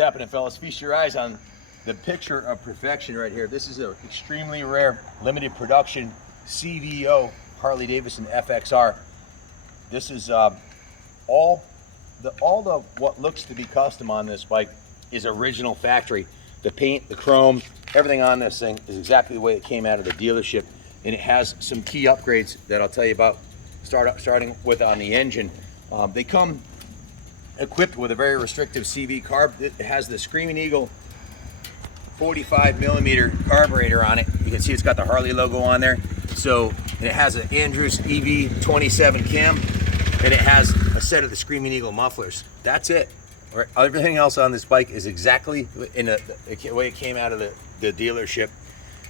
happening, fellas? Feast your eyes on the picture of perfection right here. This is an extremely rare limited production CVO Harley-Davidson FXR. This is all the what looks to be custom on this bike is original factory. The paint, the chrome, everything on this thing is exactly the way it came out of the dealership, and it has some key upgrades that I'll tell you about. Starting with on the engine, they come equipped with a very restrictive CV carb. It has the Screaming Eagle 45mm carburetor on it. You can see it's got the Harley logo on there. So, and it has an Andrews EV27 cam, and it has a set of the Screaming Eagle mufflers. That's it. Everything else on this bike is exactly in the way it came out of the dealership.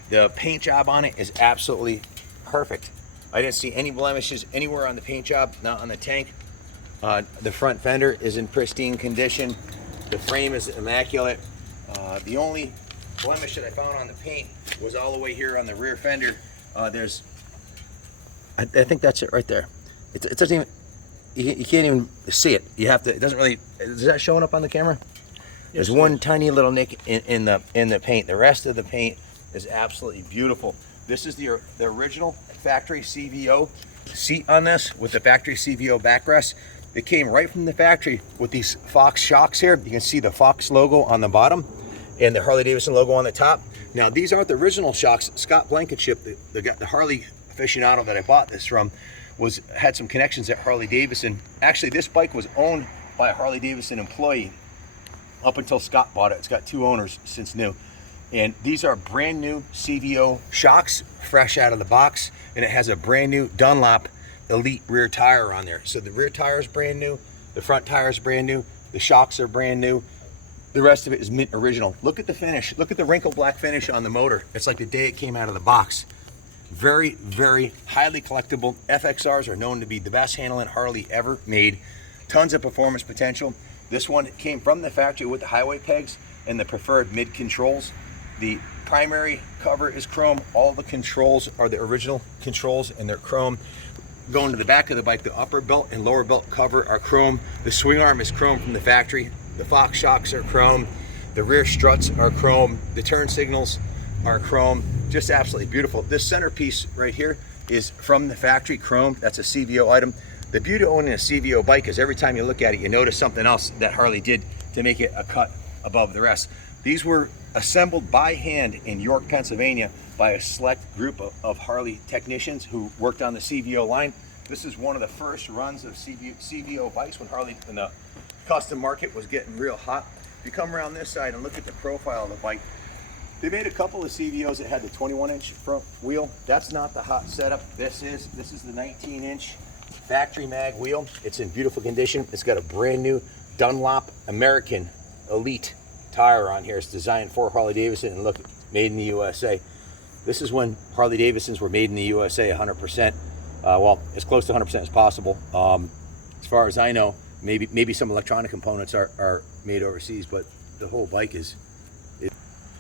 The paint job on it is absolutely perfect. I didn't see any blemishes anywhere on the paint job, not on the tank. The front fender is in pristine condition. The frame is immaculate. The only blemish that I found on the paint was all the way here on the rear fender. I think that's it right there. It doesn't even, you can't even see it. You have to, it doesn't really, is that showing up on the camera? Yes, there's one tiny little nick in the paint. The rest of the paint is absolutely beautiful. This is the original factory CVO seat on this with the factory CVO backrest. It came right from the factory with these Fox shocks here. You can see the Fox logo on the bottom and the Harley-Davidson logo on the top. Now, these aren't the original shocks. Scott Blankenship, the Harley aficionado that I bought this from, had some connections at Harley-Davidson. Actually, this bike was owned by a Harley-Davidson employee up until Scott bought it. It's got 2 owners since new. And these are brand new CVO shocks, fresh out of the box, and it has a brand new Dunlop Elite rear tire on there. So the rear tire is brand new, the front tire is brand new, the shocks are brand new. The rest of it is mint original. Look at the finish. Look at the wrinkle black finish on the motor. It's like the day it came out of the box. Very, very highly collectible. FXRs are known to be the best handling Harley ever made. Tons of performance potential. This one came from the factory with the highway pegs and the preferred mid controls. The primary cover is chrome. All the controls are the original controls and they're chrome. Going to the back of the bike, the upper belt and lower belt cover are chrome. The swing arm is chrome from the factory. The Fox shocks are chrome. The rear struts are chrome. The turn signals are chrome. Just absolutely beautiful. This centerpiece right here is from the factory, chrome. That's a CVO item. The beauty of owning a CVO bike is every time you look at it, you notice something else that Harley did to make it a cut above the rest. These were assembled by hand in York, Pennsylvania by a select group of Harley technicians who worked on the CVO line. This is one of the first runs of CVO bikes when Harley in the custom market was getting real hot. If you come around this side and look at the profile of the bike, they made a couple of CVOs that had the 21-inch front wheel. That's not the hot setup. This is the 19-inch factory mag wheel. It's in beautiful condition. It's got a brand new Dunlop American Elite tire on here. It's designed for Harley-Davidson, and look, made in the USA. This is when Harley-Davidsons were made in the USA 100%. Well, as close to 100% as possible. As far as I know, maybe some electronic components are made overseas, but the whole bike is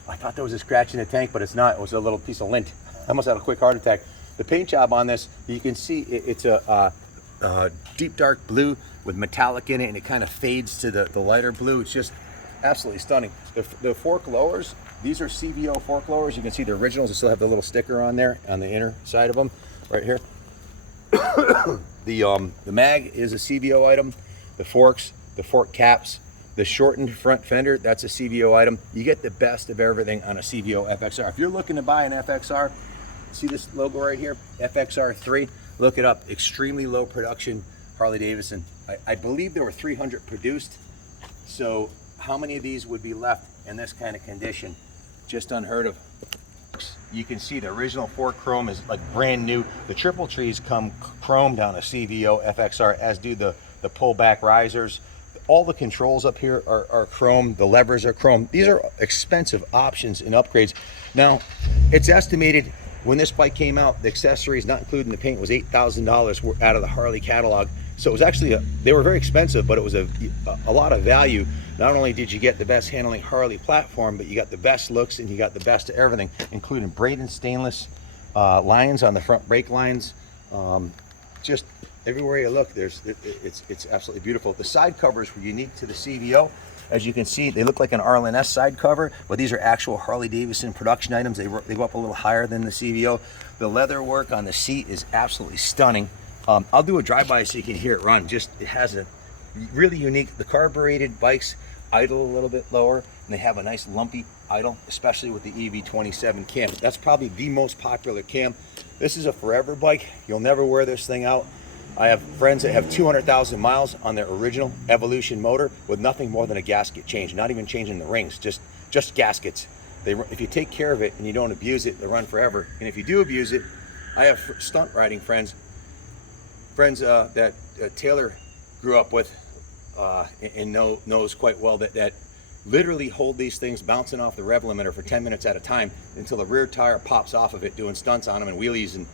I thought there was a scratch in the tank, but it's not. It was a little piece of lint. I almost had a quick heart attack. The paint job on this, you can see it's a deep dark blue with metallic in it, and it kind of fades to the lighter blue. It's just absolutely stunning. The fork lowers, these are CVO fork lowers. You can see the originals. They still have the little sticker on there on the inner side of them right here. The mag is a CVO item. The forks, the fork caps, the shortened front fender, that's a CVO item. You get the best of everything on a CVO FXR. If you're looking to buy an FXR, see this logo right here, FXR3, look it up. Extremely low production Harley-Davidson. I believe there were 300 produced. So how many of these would be left in this kind of condition? Just unheard of. You can see the original fork chrome is like brand new. The triple trees come chromed on a CVO FXR, as do the pullback risers. All the controls up here are chrome. The levers are chrome. These are expensive options and upgrades. Now, it's estimated when this bike came out, the accessories, not including the paint, was $8,000 out of the Harley catalog. So it was actually, they were very expensive, but it was a lot of value. Not only did you get the best handling Harley platform, but you got the best looks and you got the best of everything, including braided stainless lines on the front brake lines. Just everywhere you look, it's absolutely beautiful. The side covers were unique to the CVO. As you can see, they look like an RLNS side cover, but these are actual Harley-Davidson production items. They go up a little higher than the CVO. The leather work on the seat is absolutely stunning. I'll do a drive-by so you can hear it run. Just, it has a really unique, the carbureted bikes idle a little bit lower, and they have a nice lumpy idle, especially with the EV27 cam. That's probably the most popular cam. This is a forever bike. You'll never wear this thing out. I have friends that have 200,000 miles on their original Evolution motor with nothing more than a gasket change, not even changing the rings, just gaskets. If you take care of it and you don't abuse it, they run forever. And if you do abuse it, I have stunt riding friends that Taylor grew up with and knows quite well that literally hold these things bouncing off the rev limiter for 10 minutes at a time until the rear tire pops off of it, doing stunts on them and wheelies. And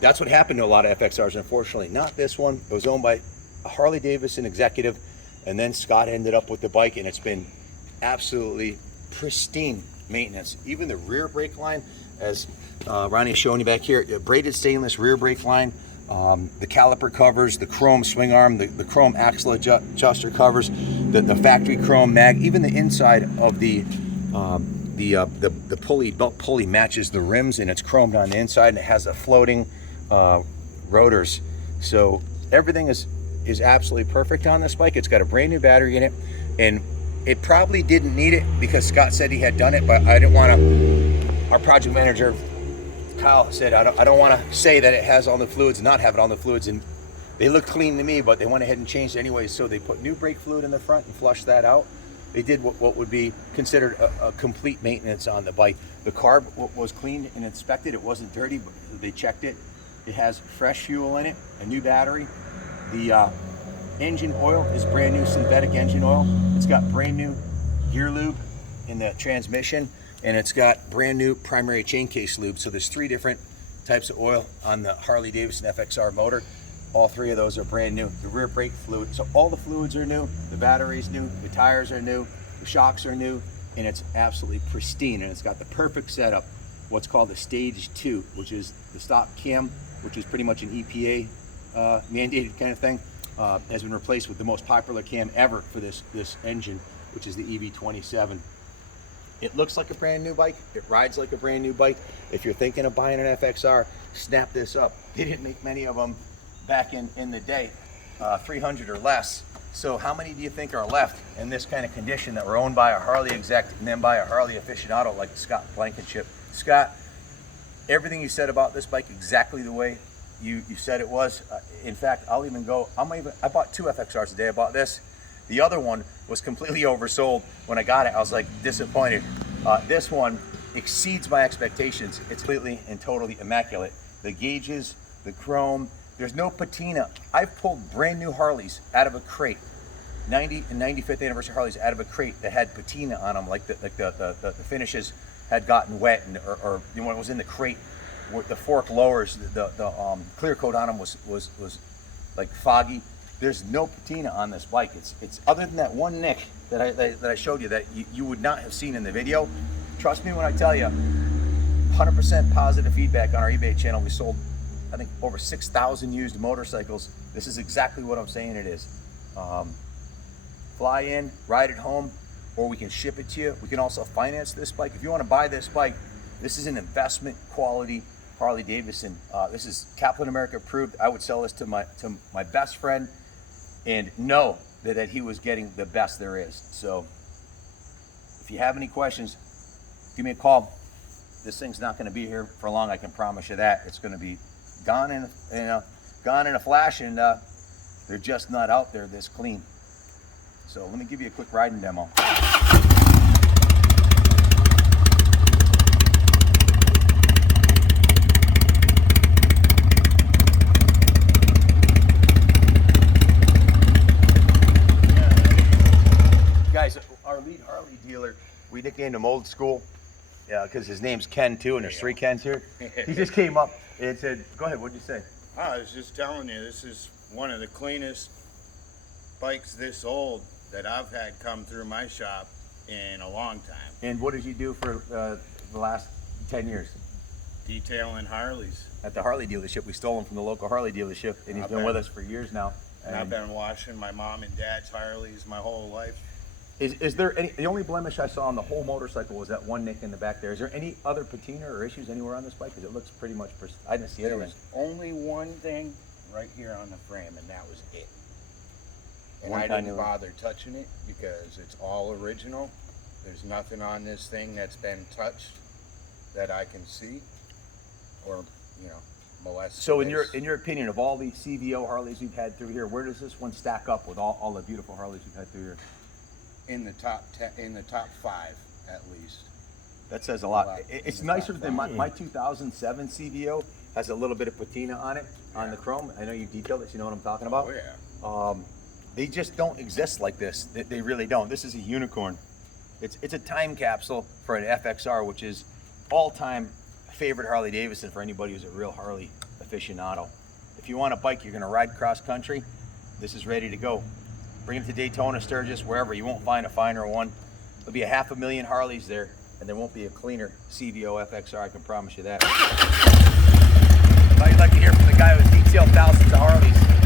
that's what happened to a lot of FXRs, unfortunately. Not this one. It was owned by a Harley-Davidson executive, and then Scott ended up with the bike, and it's been absolutely pristine maintenance. Even the rear brake line, as Ronnie's showing you back here, braided stainless rear brake line, the caliper covers, the chrome swing arm, the chrome axle adjuster covers, the factory chrome mag, even the inside of the belt pulley matches the rims, and it's chromed on the inside, and it has the floating rotors. So everything is absolutely perfect on this bike. It's got a brand new battery in it, and it probably didn't need it because Scott said he had done it, but I didn't want to. Our project manager Kyle said I don't want to say that it has all the fluids and not have it on the fluids, and they look clean to me, but they went ahead and changed anyway. So they put new brake fluid in the front and flushed that out. They did what would be considered a complete maintenance on the bike. The carb was cleaned and inspected. It wasn't dirty, but they checked it. It has fresh fuel in it, a new battery. The engine oil is brand new synthetic engine oil. It's got brand new gear lube in the transmission, and it's got brand new primary chain case lube. So there's 3 different types of oil on the Harley-Davidson FXR motor. All 3 of those are brand new. The rear brake fluid, so all the fluids are new, the battery's new, the tires are new, the shocks are new, and it's absolutely pristine. And it's got the perfect setup, what's called the Stage 2, which is the stock cam, which is pretty much an EPA mandated kind of thing, has been replaced with the most popular cam ever for this engine, which is the EV27. It looks like a brand new bike. It rides like a brand new bike. If you're thinking of buying an FXR, snap this up. They didn't make many of them back in the day, 300 or less. So how many do you think are left in this kind of condition that were owned by a Harley exec and then by a Harley aficionado like Scott Blankenship? Scott, everything you said about this bike, exactly the way you said it was. In fact, I'll even go, I bought 2 FXRs today. I bought this. The other one was completely oversold. When I got it, I was like disappointed. This one exceeds my expectations. It's completely and totally immaculate. The gauges, the chrome, there's no patina. I've pulled brand new Harleys out of a crate, 90 and 95th anniversary Harleys out of a crate that had patina on them, like the finishes had gotten wet, and or when it was in the crate, the fork lowers, the clear coat on them was like foggy. There's no patina on this bike. It's other than that one nick that I showed you that you would not have seen in the video. Trust me when I tell you, 100% positive feedback on our eBay channel. We sold, I think, over 6,000 used motorcycles. This is exactly what I'm saying it is. Fly in, ride it home, or we can ship it to you. We can also finance this bike. If you want to buy this bike, this is an investment quality Harley-Davidson. This is Captain America approved. I would sell this to my best friend and know that he was getting the best there is. So if you have any questions, give me a call. This thing's not going to be here for long, I can promise you that. It's going to be gone in a flash, and they're just not out there this clean. So let me give you a quick riding demo. Guys, our lead Harley dealer, we nicknamed him Old School, because his name's Ken too, and there's 3 Kens here. He just came up and said, go ahead, what'd you say? I was just telling you, this is one of the cleanest bikes this old that I've had come through my shop in a long time. And what did you do for the last 10 years? detailing Harleys. At the Harley dealership. We stole him from the local Harley dealership, and he's been with us for years now. And I've been washing my mom and dad's Harleys my whole life. Is there any, the only blemish I saw on the whole motorcycle was that one nick in the back there. Is there any other patina or issues anywhere on this bike? Because it looks pretty much, I didn't see There anything. was only one thing right here on the frame, and that was it. And One I tiny didn't little- bother touching it because it's all original. There's nothing on this thing that's been touched that I can see or, you know, molested. So in your opinion, of all the CVO Harleys we've had through here, where does this one stack up with all the beautiful Harleys we've had through here? in the top 10, in the top 5 at least. That says a lot. Well, It's in the nicer top than five. my 2007 CVO has a little bit of patina on it, on the chrome. I know you detailed this, you know what I'm talking about? Oh yeah. They just don't exist like this. They really don't. This is a unicorn. It's a time capsule for an FXR, which is all-time favorite Harley-Davidson for anybody who's a real Harley aficionado. If you want a bike, you're gonna ride cross-country, this is ready to go. Bring it to Daytona, Sturgis, wherever. You won't find a finer one. There'll be 500,000 Harleys there, and there won't be a cleaner CVO FXR, I can promise you that. Now you'd like to hear from the guy who's detailed thousands of Harleys.